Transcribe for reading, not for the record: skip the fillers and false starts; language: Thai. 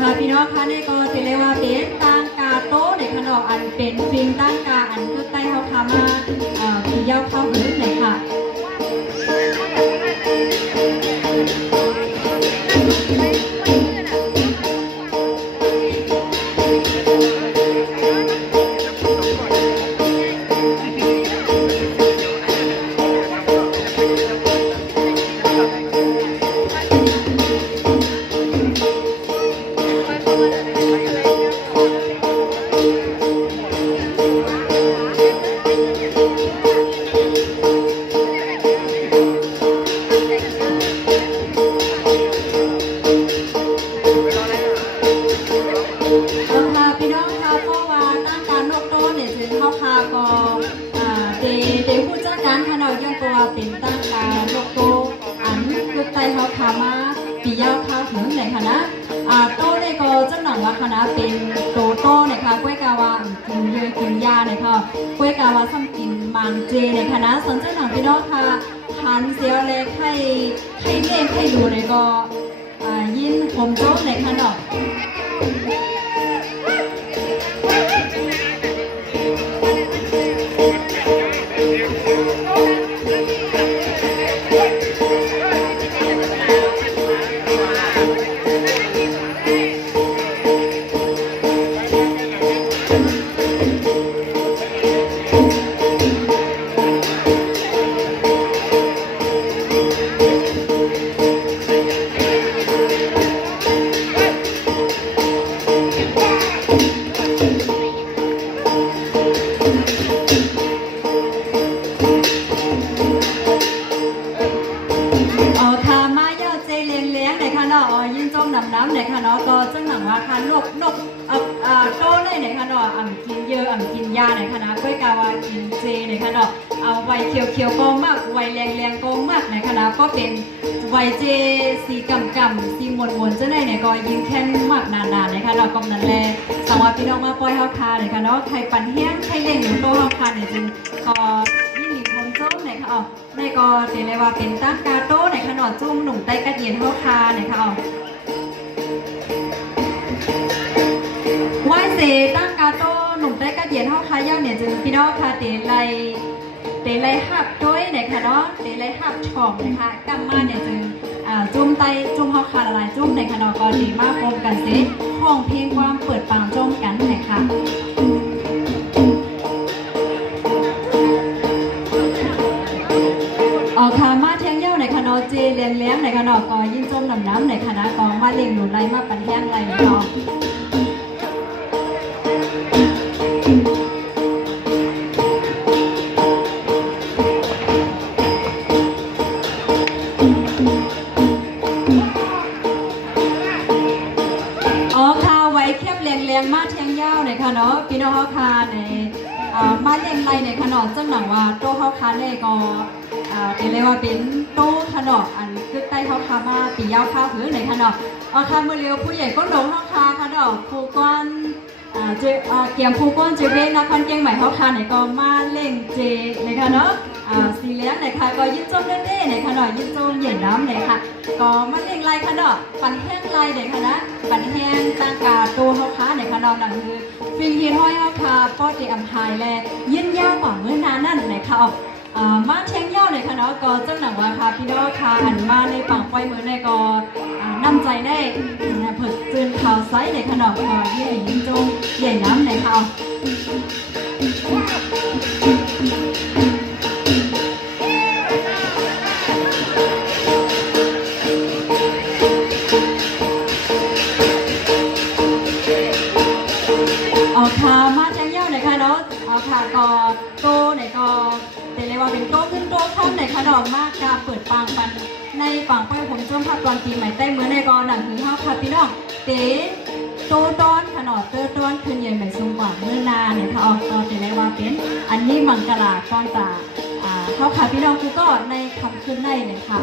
ค่ะพี่น้องคะนี่ก็ถือเลยว่าเป็นตั้งกาโต้ในขนมอันเป็นฟิล์มตั้งกาอันคือใต้เขาทำมาพี่เย้าเข้าหื้อเลยค่ะพี่น้องค่ะเพราะว่าตั้งการนกโตเนี่ยถึงเขาพาก็เดผู้จัดการขนาดยังตัวเป็นตั้งการนกโตอันคือไตเขาพามาปียาวข้าวถึงไหนคะนะโตเนี่ยก็จังหนังว่าคณะเป็นโตเนี่ยค่ะกล้วยกาวากินเยอะกินยาเนี่ยค่ะกล้วยกาวาซ้ำกินมันเจเนี่ยคณะสนใจหนังพี่น้องค่ะหันเสียวเล็กให้เล่นให้ดูเนี่ยก็ยินผมโจ๊กเนี่ยค่ะเนาะยินจมน้ำเนี่ยค่ะเนาะก็จังหนังว่าค่ะนกโตเลยเนี่ยค่ะเนาะกินเยอะกินยาเนี่ยค่ะนะกล้วยกาวากินเจเนี่ยค่ะเนาะเอาไวเขียวก็มากไวแรงก็มากเนี่ยค่ะนะก็เป็นไวเจสีกำสีมนจะได้เนี่ยก็ยิงแค่มากนานๆเนี่ยค่ะเนาะกำนันแลสวัสดีพี่น้องมาปล่อยเฮาคาเนี่ยค่ะเนาะใครปั่นเฮี้ยงใครเล่นอยู่โตเฮาคาเนี่ยจึงก็ยิ่งมีคนโจ้เนี่ยค่ะในก็เดี๋ยวเลยว่าเป็นตั้งกาโต้เนี่ยค่ะเนาะจุ่มหนุ่มไตกระเดียนเฮาคาเนี่ยค่ะว่ายเสตั้งกาโต้หนุ่มได้กระเดียนเฮาคาย่าเนี่ยจึงพี่น้องค่ะเตไลหับด้วยเนี่ยค่ะเนาะเตไลหับช่องนะคะกำมาเนี่ยจึงจุ่มเฮาคาละลายจุ่มในคณะก็ดีมากพร้อมกันเสห้องเพลงความเปิดปางจ้องกันเนี่ยค่ะค่ะมาเที่ยงเย้าในคณะเจเลี้ยงในคณะก็ยิ่งจมน้ำในคณะก็มาเลี้ยงหนูไรมาปั่นแห้งไรเนาะมาเที่ยงยาวในค่ะเนาะพี่น้องเขาคาในมาเลี้ยงไรในขนมจังหนังว่าโตเขาคาในก็เรียกว่าเป็นโตขนมอันคือใต้เขาคามาปียาวข้าวหื้อในขนมคาเมื่อเร็วผู้ใหญ่ก็ลงเขาคาขนมผู้ก้อนเกี่ยมผู้ก้อนเจเวนะคันเก่งใหม่เขาคาในก็มาเล่งเจในค่ะเนาะสีเหลืองในค่ะก็ยิ้มจมเด้ในขนมยิ้มจมเหย็นน้ำในค่ะก็มาเลี้ยงไรขนมปั่นแห้งไรในค่ะนะปั่นแห้งตั้งกาโตเขาคาในขนมหนังคือฟิงฮีห้อยเขาคาป้อตีอัมพายแลยินยาวกว่าเมื่อนานนั่นในค่ะมาเชียงเย้าในคณะก็จังหนังว่าค่ะพี่น้องค่ะอันมาในฝั่งปล่อยมือในก็นำใจได้เผิดจืนข่าวไซในคณะก็ที่ยิงจงใหญ่น้ำในค่ะค่ะมาเชียงเย้าในคณะค่ะก็โตในก็แต่เลยว่าเป็นโตขึ้นโตข้ามในขนมมากกาเปิดปางปันในฝั่งป้ายผมช่วงภาคตอนปีใหม่ใต้เมื่อในกอหนังถึงห้าค่ะพี่น้องเต๋โตต้อนขนมเตอต้อนขึ้นใหญ่ใหม่สูงกว่าเมื่อนาเนี่ยค่ะก็แต่เลยว่าเป็นอันนี้มังกรก้อนตาเขาค่ะพี่น้องคือก็ในคำขึ้นในเนี่ยค่ะ